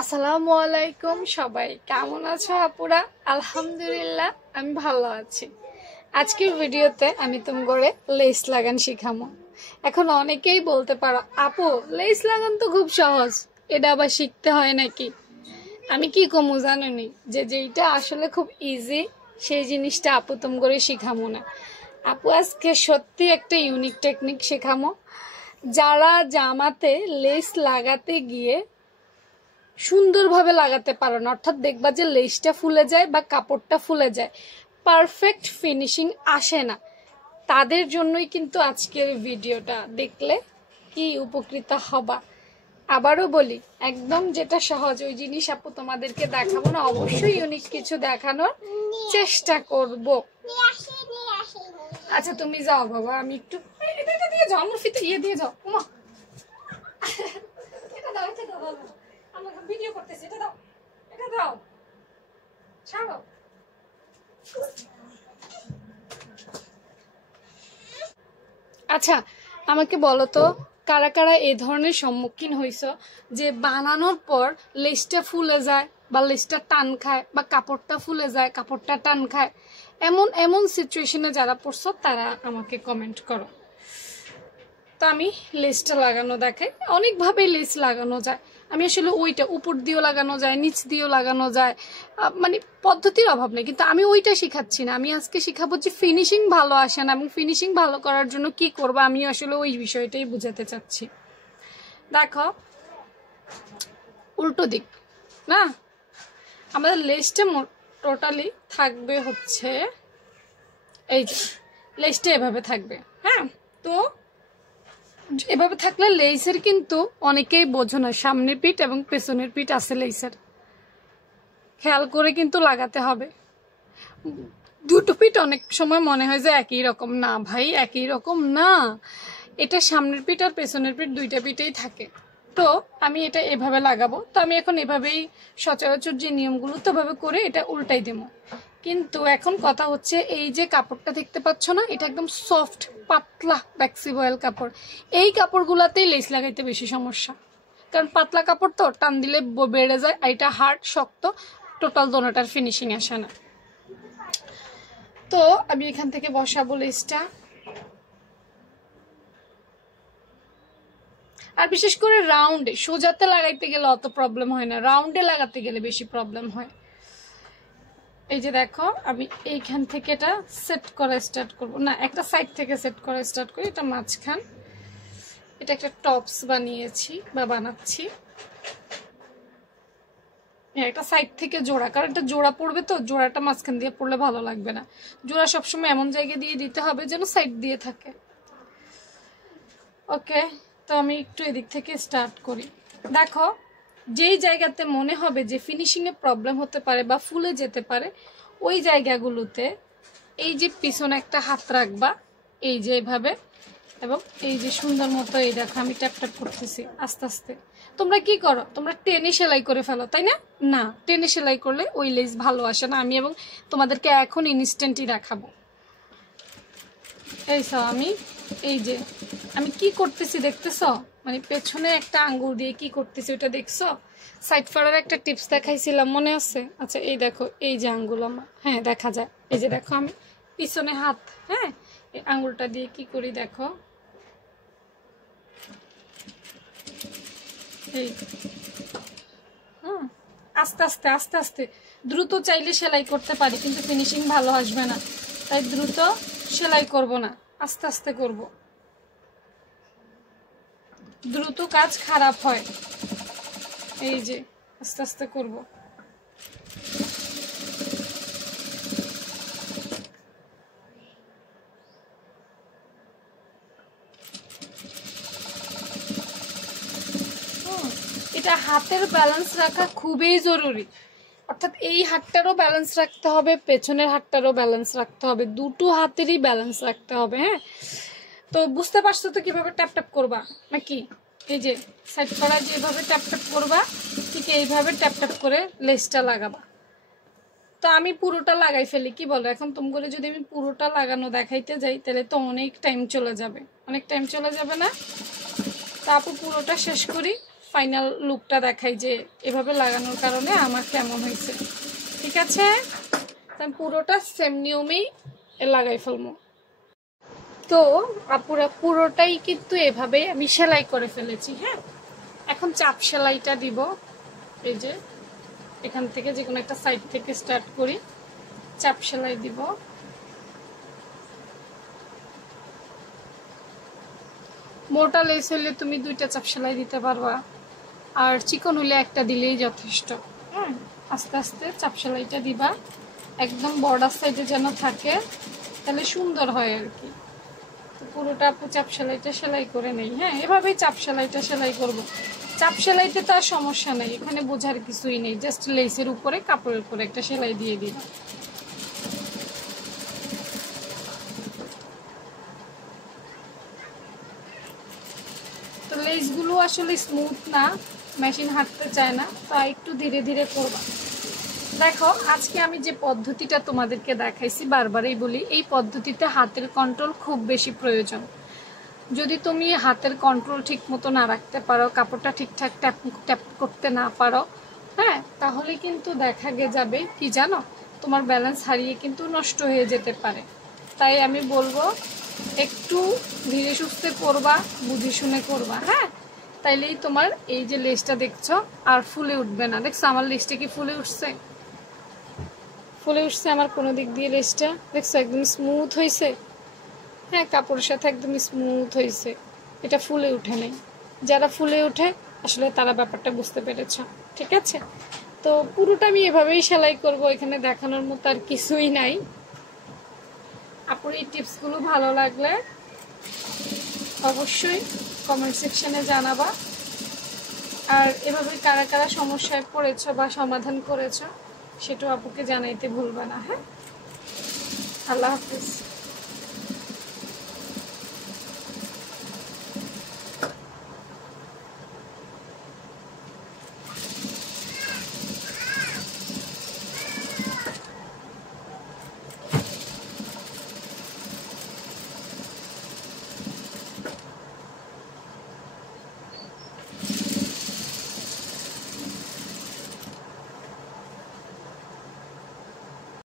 আসসালামু আলাইকুম সবাই কেমন আছো আপুরা? আলহামদুলিল্লাহ আমি ভালো আছি। আজকের ভিডিওতে আমি তোমাকে লেস লাগান শিখামো। এখন অনেকেই বলতে পারো আপু লেস লাগান তো খুব সহজ, এটা আবার শিখতে হয় নাকি? আমি কি কমু জানোনি যে যেইটা আসলে খুব ইজি সেই জিনিসটা আপু তোমাকে শিখামো না। আপু আজকে সত্যি একটা ইউনিক টেকনিক শেখামো। যারা জামাতে লেস লাগাতে গিয়ে সুন্দরভাবে লাগাতে পারো না, অর্থাৎ দেখবা যে লেসটা ফুলে যায় বা কাপড়টা ফুলে যায়, পারফেক্ট ফিনিশিং আসে না, তাদের জন্যই কিন্তু আজকের ভিডিওটা দেখলে কি উপকৃত হবা। আবারও বলি, একদম যেটা সহজ ওই জিনিস আপু তোমাদেরকে দেখাবো না, অবশ্যই ইউনিক কিছু দেখানোর চেষ্টা করব। আচ্ছা তুমি যাও বাবা, আমি একটু এটা দিয়ে যাও, আমার ফিতে ইয়ে দিয়ে যাও। ওমা এটা দাও, এটা দাও, আমরা ভিডিও করতেছি, এটা দাও, এটা দাও, ছাড়ো। আচ্ছা আমাকে বলো তো, কারা কারা এই ধরনের সম্মুখীন হইছো যে বানানোর পর লেসটা ফুলে যায় বা লেসটা টান খায় বা কাপড়টা ফুলে যায় কাপড়টা টান খায়? এমন এমন সিচুয়েশনে যারা পড়ছো তারা আমাকে কমেন্ট করো। তো আমি লেসটা লাগানো দেখাই, অনেকভাবে লেস লাগানো যায়। আমি আসলে ওইটা উপর দিয়েও লাগানো যায়, নিচ দিয়েও লাগানো যায়, মানে পদ্ধতির অভাব নেই, কিন্তু আমি ওইটা শিখাচ্ছি না। আমি আজকে শিখাবো যে ফিনিশিং ভালো আসে না এবং ফিনিশিং ভালো করার জন্য কি করবো, আমি আসলে ওই বিষয়টাই বুঝাতে চাচ্ছি। দেখো উল্টো দিক না, আমাদের লেসটা টোটালি থাকবে হচ্ছে এই যে, লেসটা এভাবে থাকবে। হ্যাঁ, তো এভাবে থাকলে লেসের কিন্তু অনেকেই বোঝো না, সামনের পিঠ এবং পেছনের পিঠ আছে লেসের, খেয়াল করে কিন্তু লাগাতে হবে। দুটো পিঠ অনেক সময় মনে হয় যে একই রকম, না ভাই একই রকম না, এটা সামনের পিঠ আর পেছনের পিঠ দুইটা পিঠেই থাকে। তো আমি এটা এভাবে লাগাবো, তো আমি এখন এভাবেই সচরাচর যে নিয়মগুলো তো ভাবে করে এটা উল্টাই দেবো। কিন্তু এখন কথা হচ্ছে, এই যে কাপড়টা দেখতে পাচ্ছ না, এটা একদম সফট পাতলা ভ্যাক্সিবয়েল কাপড়। এই কাপড়গুলাতেই লেস লাগাইতে বেশি সমস্যা, কারণ পাতলা কাপড় তো টান দিলে বেড়ে যায়, আর এটা হার্ড শক্ত, টোটাল দোনোটার ফিনিশিং আসে না। তো আমি এখান থেকে বসাবো লেসটা। আর বিশেষ করে রাউন্ডে, সোজাতে লাগাইতে গেলে অত প্রবলেম হয় না, রাউন্ডে লাগাতে গেলে বেশি প্রবলেম হয়। এই যে দেখো আমি এইখান থেকে এটা সেট করা স্টার্ট করব, না একটা সাইড থেকে সেট করা স্টার্ট করি, এটা মাঝখান, এটা একটা টপস বানিয়েছি বা বানাচ্ছি। একটা সাইড থেকে জোড়া, কারণ এটা জোড়া পড়বে, তো জোড়াটা মাঝখান দিয়ে পড়লে ভালো লাগবে না। জোড়া সবসময় এমন জায়গায় দিয়ে দিতে হবে যেন সাইড দিয়ে থাকে। ওকে, তো আমি একটু এদিক থেকে স্টার্ট করি। দেখো যেই জায়গাতে মনে হবে যে ফিনিশিংয়ে প্রবলেম হতে পারে বা ফুলে যেতে পারে, ওই জায়গাগুলোতে এই যে পিছনে একটা হাত রাখবা, এই যে এইভাবে, এবং এই যে সুন্দর মতো, এই দেখো আমি ট্যাপ ট্যাপ করতেছি আস্তে আস্তে। তোমরা কি করো, তোমরা টেনে সেলাই করে ফেলো, তাই না? না, টেনে সেলাই করলে ওই লেস ভালো আসে না। আমি এবং তোমাদেরকে এখন ইনস্ট্যান্টই দেখাবো। এই আমি এই যে আমি কি করতেছি দেখতেছ, মানে পেছনে একটা আঙ্গুল দিয়ে কি করতেছি ওটা দেখছো? সাইড ফাড়ার একটা টিপস দেখাইছিলাম, মনে আছে? আচ্ছা এই দেখো, এই যে আঙ্গুল আমার, হ্যাঁ দেখা যায়, এই যে দেখো আমি পিছনে হাত, হ্যাঁ এই আঙ্গুলটা দিয়ে কি করি দেখো, এই আস্তে আস্তে আস্তে আস্তে। দ্রুত চাইলে সেলাই করতে পারি, কিন্তু ফিনিশিং ভালো আসবে না, তাই দ্রুত সেলাই করব না, আস্তে আস্তে করব, দ্রুত কাজ খারাপ হয়। এই যে আস্তে আস্তে করব। এটা হাতের ব্যালেন্স রাখা খুবই জরুরি, অর্থাৎ এই হাতটারও ব্যালেন্স রাখতে হবে, পেছনের হাতটারও ব্যালেন্স রাখতে হবে, দুটো হাতেরই ব্যালেন্স রাখতে হবে। হ্যাঁ, তো বুঝতে পারছো তো কিভাবে ট্যাপ ট্যাপ করবা নাকি? এই যে সাইড করা যেভাবে ট্যাপ ট্যাপ করবা, ঠিক এইভাবে ট্যাপ ট্যাপ করে লেসটা লাগাবা। তো আমি পুরোটা লাগাই ফেলি, কি বলো? এখন তুমি করে যদি আমি পুরোটা লাগানো দেখাইতে যাই তাহলে তো অনেক টাইম চলে যাবে, অনেক টাইম চলে যাবে না? তা আপু পুরোটা শেষ করি, ফাইনাল লুকটা দেখাই যে এভাবে লাগানোর কারণে আমার কেমন হয়েছে। ঠিক আছে, আমি পুরোটা সেম নিয়মেই লাগাই ফেলবো। তো আপুরা পুরোটাই কিন্তু এভাবে আমি সেলাই করে ফেলেছি। হ্যাঁ, এখন চাপ সেলাইটা দিব। এই যে এখান থেকে যে কোনো একটা সাইড থেকে স্টার্ট করি, চাপ সেলাই দিব। মোটা লেস হলে তুমি 2টা চাপ সেলাই দিতে পারবা, আর চিকন হলে একটা দিলেই যথেষ্ট। হ্যাঁ, আস্তে আস্তে চাপ সেলাইটা দিবা, একদম বর্ডার সাইডে যেন থাকে, তাহলে সুন্দর হয় আর কি। তো পুরোটা আপু চাপ সেলাইটা সেলাই করে নেই। হ্যাঁ, এভাবেই চাপ সেলাইটা সেলাই করব। চাপ সেলাইতে তো আর সমস্যা নেই, এখানে বোঝার কিছুই নেই, জাস্ট লেসের উপরে কাপড়ের উপরে একটা সেলাই দিয়ে দিবা। তো লেসগুলো আসলে স্মুথ না, মেশিন হাঁটতে চায় না, তাই একটু ধীরে ধীরে করবা। দেখো আজকে আমি যে পদ্ধতিটা তোমাদেরকে দেখাইছি, বারবারই বলি এই পদ্ধতিতে হাতের কন্ট্রোল খুব বেশি প্রয়োজন। যদি তুমি হাতের কন্ট্রোল ঠিক মতো না রাখতে পারো, কাপড়টা ঠিকঠাক ট্যাপ ট্যাপ করতে না পারো, হ্যাঁ, তাহলে কিন্তু দেখা যাবে কি জানো, তোমার ব্যালেন্স হারিয়ে কিন্তু নষ্ট হয়ে যেতে পারে। তাই আমি বলবো একটু ধীরে সুস্থে করবা, বুঝে শুনে করবা। হ্যাঁ, তাইলেই তোমার এই যে লেসটা দেখছো আর ফুলে উঠবে না। দেখছো আমার লেসটা কি ফুলে উঠছে? ফুলে উঠছে আমার কোনো দিক দিয়ে লেসটা, দেখছো একদম স্মুথ হয়েছে। হ্যাঁ, কাপড়ের সাথে একদম স্মুথ হয়েছে, এটা ফুলে উঠে নেই। যারা ফুলে উঠে আসলে তারা ব্যাপারটা বুঝতে পেরেছ। ঠিক আছে, তো পুরোটা আমি এভাবেই সেলাই করব, এখানে দেখানোর মতো আর কিছুই নাই। আপুর এই টিপসগুলো ভালো লাগলে অবশ্যই কমেন্ট সেকশনে জানাবা। আর এভাবে কারা কারা সমস্যায় পড়েছ বা সমাধান করেছ সেটাও আপুকে জানাইতে ভুলবা না। হ্যাঁ, আল্লাহ হাফিজ।